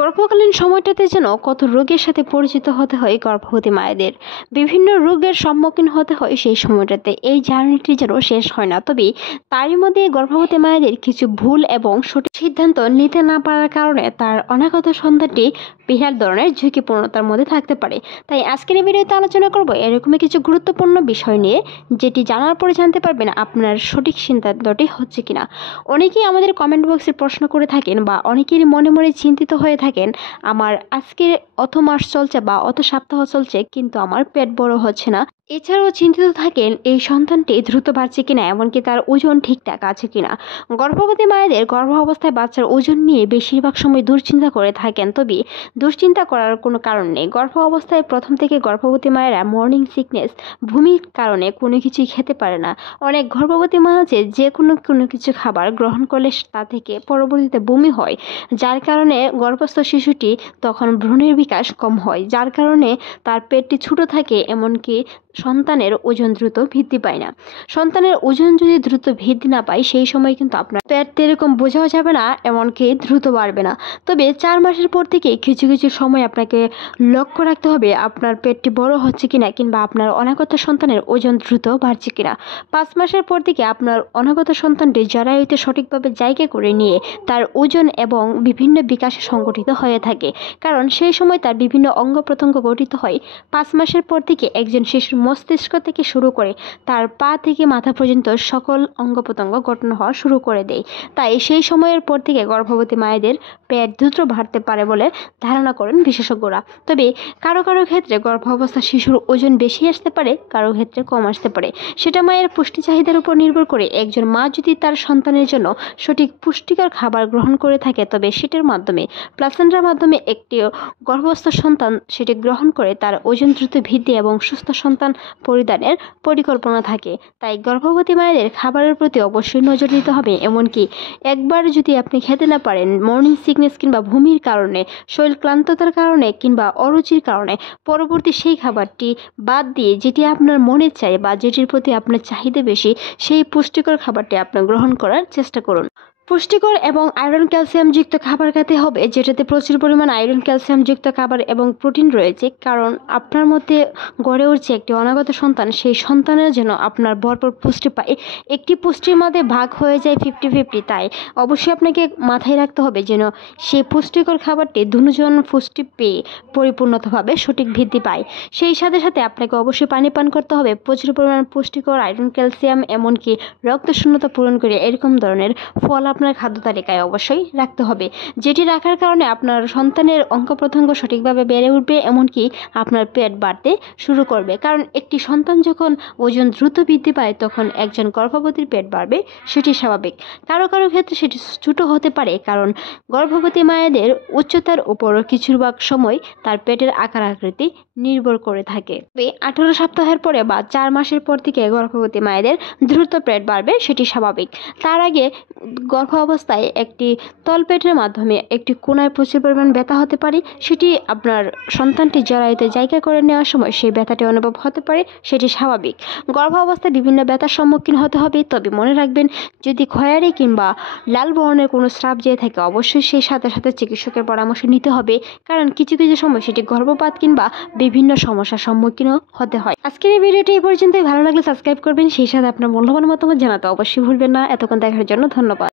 গর্ভকালীন সময়টাতে যেন কত রোগের সাথে পরিচিত হতে হয় গর্ভবতী মায়েদের। বিভিন্ন রোগের সম্মুখীন হতে হয় সেই সময়টাতে। এই জার্নিটি যেন শেষ হয় না। তবে তারই মধ্যে গর্ভবতী মায়েদের কিছু ভুল এবং সঠিক সিদ্ধান্ত নিতে না পারার কারণে তার অনাগত সন্তানটি বিশাল ধরনের ঝুঁকিপূর্ণতার মধ্যে থাকতে পারে। তাই আজকের এই ভিডিওতে আলোচনা করব এরকমই কিছু গুরুত্বপূর্ণ বিষয় নিয়ে, যেটি জানার পরে জানতে পারবেন আপনার সঠিক সিদ্ধান্তটি হচ্ছে কিনা। অনেকেই আমাদের কমেন্ট বক্সে প্রশ্ন করে থাকেন বা অনেকেরই মনে মনে চিন্তিত হয়ে থাকেন, আমার আজকে অত মাস চলছে বা অত সপ্তাহ চলছে কিন্তু আমার পেট বড় হচ্ছে না। এছাড়াও চিন্তিত থাকেন এই সন্তানটি দ্রুত বাড়ছে কিনা, এমনকি তার ওজন ঠিকঠাক আছে কিনা। গর্ভবতী মায়েদের গর্ভ অবস্থায় বাচ্চার ওজন নিয়ে বেশিরভাগ সময় দুশ্চিন্তা করে থাকেন। তবে দুশ্চিন্তা করার কোনো কারণ নেই। গর্ভ অবস্থায় প্রথম থেকে গর্ভবতী মায়েরা মর্নিং সিকনেস, ভূমির কারণে কোনো কিছুই খেতে পারে না। অনেক গর্ভবতী মা আছে যে কোনো কিছু খাবার গ্রহণ করলে তা থেকে পরবর্তীতে বমি হয়, যার কারণে গর্ভস্থ শিশুটি তখন ভ্রূণের বিকাশ কম হয়, যার কারণে তার পেটটি ছোট থাকে, এমনকি সন্তানের ওজন দ্রুত বৃদ্ধি পায় না। সন্তানের ওজন যদি দ্রুত বৃদ্ধি না পায় সেই সময় কিন্তু আপনার পেট এরকম বোঝাও যাবে না, এমনকি দ্রুত বাড়বে না। তবে 4 মাসের পর থেকে কিছু কিছু সময় আপনাকে লক্ষ্য রাখতে হবে আপনার পেটটি বড় হচ্ছে কিনা, কিংবা আপনার অনাগত সন্তানের ওজন দ্রুত বাড়ছে কিনা। 5 মাসের পর থেকে আপনার অনাগত সন্তানটি জরায়ুতে সঠিকভাবে জায়গা করে নিয়ে তার ওজন এবং বিভিন্ন বিকাশে সংগঠিত হয়ে থাকে, কারণ সেই সময় তার বিভিন্ন অঙ্গ প্রত্যঙ্গ গঠিত হয়। 5 মাসের পর থেকে একজন শিশুর মস্তিষ্ক থেকে শুরু করে তার পা থেকে মাথা পর্যন্ত সকল অঙ্গ প্রত্যঙ্গ গঠন হওয়া শুরু করে দেয়। তাই সেই সময়ের পর থেকে গর্ভবতী মায়েদের পেট দ্রুত বাড়তে পারে বলে ধারণা করেন বিশেষজ্ঞরা। তবে কারো কারো ক্ষেত্রে গর্ভাবস্থা শিশুর ওজন বেশি আসতে পারে, কারো ক্ষেত্রে কম আসতে পারে। সেটা মায়ের পুষ্টি চাহিদার উপর নির্ভর করে। একজন মা যদি তার সন্তানের জন্য সঠিক পুষ্টিকর খাবার গ্রহণ করে থাকে, তবে সেটার মাধ্যমে প্লাসেন্টার মাধ্যমে একটি গর্ভস্থ সন্তান সেটি গ্রহণ করে তার ওজন দ্রুত বৃদ্ধি এবং সুস্থ সন্তান পরিধানের পরিকল্পনা থাকে। তাই গর্ভবতী মায়েদের খাবারের প্রতি অবশ্যই নজর দিতে হবে। এমনকি একবার যদি আপনি খেতে না পারেন মর্নিং সিকনেস কিংবা ভূমির কারণে, শরীর ক্লান্ততার কারণে কিংবা অরুচির কারণে, পরবর্তী সেই খাবারটি বাদ দিয়ে যেটি আপনার মনে চায় বা যেটির প্রতি আপনার চাহিদা বেশি, সেই পুষ্টিকর খাবারটি আপনি গ্রহণ করার চেষ্টা করুন। পুষ্টিকর এবং আয়রন ক্যালসিয়াম যুক্ত খাবার খেতে হবে, যেটাতে প্রচুর পরিমাণ আয়রন ক্যালসিয়াম যুক্ত খাবার এবং প্রোটিন রয়েছে। কারণ আপনার মধ্যে গড়ে উঠছে একটি অনাগত সন্তান, সেই সন্তানের জন্য আপনার ভরপুর পুষ্টি পায়। একটি পুষ্টির মধ্যে ভাগ হয়ে যায় 50-50। তাই অবশ্যই আপনাকে মাথায় রাখতে হবে যেন সেই পুষ্টিকর খাবারটি দুজন পুষ্টি পেয়ে পরিপূর্ণতাভাবে সঠিক বৃদ্ধি পায়। সেই সাথে সাথে আপনাকে অবশ্যই পানি পান করতে হবে, প্রচুর পরিমাণ পুষ্টিকর আয়রন ক্যালসিয়াম, এমনকি রক্ত শূন্যতা পূরণ করে এরকম ধরনের ফল আপনার খাদ্য তালিকায় অবশ্যই রাখতে হবে, যেটি রাখার কারণে আপনার সন্তানের অঙ্গ প্রত্যঙ্গ সঠিকভাবে বেড়ে উঠবে, এমনকি আপনার পেট বাড়তে শুরু করবে। কারণ একটি সন্তান যখন ওজন দ্রুত বৃদ্ধি পায় তখন একজন গর্ভবতীর পেট বাড়বে, সেটি স্বাভাবিক। কারো কারো ক্ষেত্রে সেটি ছোট হতে পারে, কারণ গর্ভবতী মায়েদের উচ্চতার উপর কিছুর ভাগ সময় তার পেটের আকার আকৃতি নির্ভর করে থাকে। 18 সপ্তাহের পরে বা 4 মাসের পর থেকে গর্ভবতী মায়েদের দ্রুত পেট বাড়বে, সেটি স্বাভাবিক। তার আগে গর্ভ অবস্থায় একটি তলপেটের মাধ্যমে একটি কোনায় প্রচুর পরিমাণ ব্যথা হতে পারে, সেটি আপনার সন্তানটি জরায়ুতে জায়গা করে নেওয়ার সময় সেই ব্যথাটি অনুভব হতে পারে, সেটি স্বাভাবিক। গর্ভ অবস্থায় বিভিন্ন ব্যথার সম্মুখীন হতে হবে। তবে মনে রাখবেন, যদি খয়েরি কিংবা লাল বর্ণের কোনো স্রাব যেয়ে থাকে অবশ্যই সেই সাথে সাথে চিকিৎসকের পরামর্শ নিতে হবে, কারণ কিছু কিছু সময় সেটি গর্ভপাত কিংবা বিভিন্ন সমস্যার সম্মুখীনও হতে হয়। আজকের এই ভিডিওটি এই পর্যন্তই। ভালো লাগলে সাবস্ক্রাইব করবেন, সেই সাথে আপনার মূল্যবান মতামত জানাতে অবশ্যই ভুলবেন না। এতক্ষণ দেখার জন্য ধন্যবাদ।